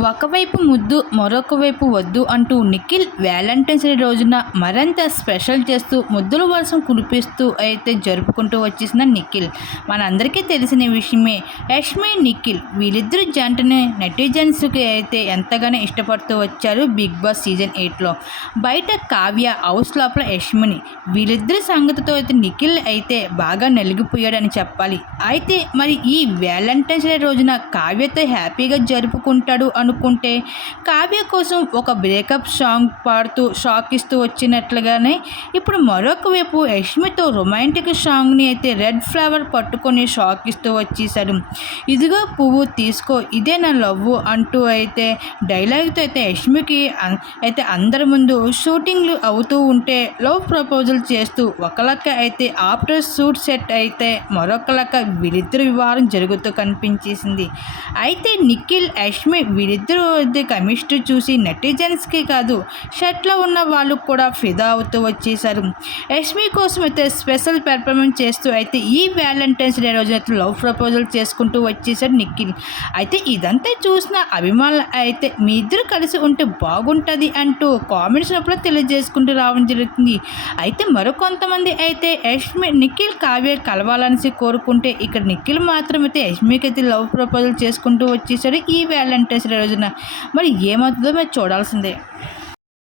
ఒకవైపు ముద్దు మరొక వైపు వద్దు అంటూ నిఖిల్ వ్యాలంటైన్స్ డే రోజున మరింత స్పెషల్ చేస్తూ ముద్దుల వర్షం కురిపిస్తూ అయితే జరుపుకుంటూ వచ్చేసిన నిఖిల్. మనందరికీ తెలిసిన విషయమే యష్మి నిఖిల్ వీళ్ళిద్దరు జంటని. నెటిజన్స్కి అయితే ఎంతగానో ఇష్టపడుతూ వచ్చారు బిగ్ బాస్ సీజన్ ఎయిట్లో. బయట కావ్య హౌస్ లోపల యష్మిని. వీళ్ళిద్దరి సంగతితో అయితే నిఖిల్ అయితే బాగా నలిగిపోయాడని చెప్పాలి. అయితే మరి ఈ వ్యాలంటైన్స్ డే రోజున కావ్యతో హ్యాపీగా జరుపుకుంటాడు అనుకుంటే కావ్య కోసం ఒక బ్రేకప్ సాంగ్ పాడుతూ షాక్ ఇస్తూ వచ్చినట్లుగానే ఇప్పుడు మరొక వైపు యష్మితో రొమాంటిక్ సాంగ్ని అయితే రెడ్ ఫ్లవర్ పట్టుకొని షాక్ ఇస్తూ వచ్చేసాడు ఇదిగో పువ్వు తీసుకో ఇదే నా లవ్ అంటూ అయితే డైలాగ్తో అయితే యష్మికి అయితే అందరి ముందు షూటింగ్లు అవుతూ ఉంటే లవ్ ప్రపోజల్ చేస్తూ ఒకలక్క అయితే ఆఫ్టర్ షూట్ సెట్ అయితే మరొకలక్క వీరిద్దరు వివాహం జరుగుతూ కనిపించేసింది. అయితే నిఖిల్ యష్మి వీళ్ళిద్దరూ కెమిస్ట్రీ చూసి నెటిజన్స్కి కాదు షర్ట్లో ఉన్న వాళ్ళు కూడా ఫిదా అవుతూ వచ్చేసారు యష్మి కోసం అయితే స్పెషల్ పెర్ఫార్మెన్స్ చేస్తూ అయితే ఈ వ్యాలంటైన్స్ డే రోజున అయితే లవ్ ప్రపోజల్ చేసుకుంటూ వచ్చేసాడు నిఖిల్ అయితే ఇదంతా చూసిన అభిమానులు అయితే మీ ఇద్దరు కలిసి ఉంటే బాగుంటుంది అంటూ కామెంట్స్ లోపల తెలియజేసుకుంటూ రావడం జరుగుతుంది. అయితే మరికొంతమంది అయితే యష్మి నిఖిల్ కావ్య కలవాలని కోరుకుంటే ఇక్కడ నిఖిల్ మాత్రం అయితే యష్మికి అయితే లవ్ ప్రపోజల్ చేసుకుంటూ వచ్చేసాడు ఈ వ్యాలంటైన్స్ రోజున. మరి ఏమవుతుందో మీరు చూడాల్సిందే.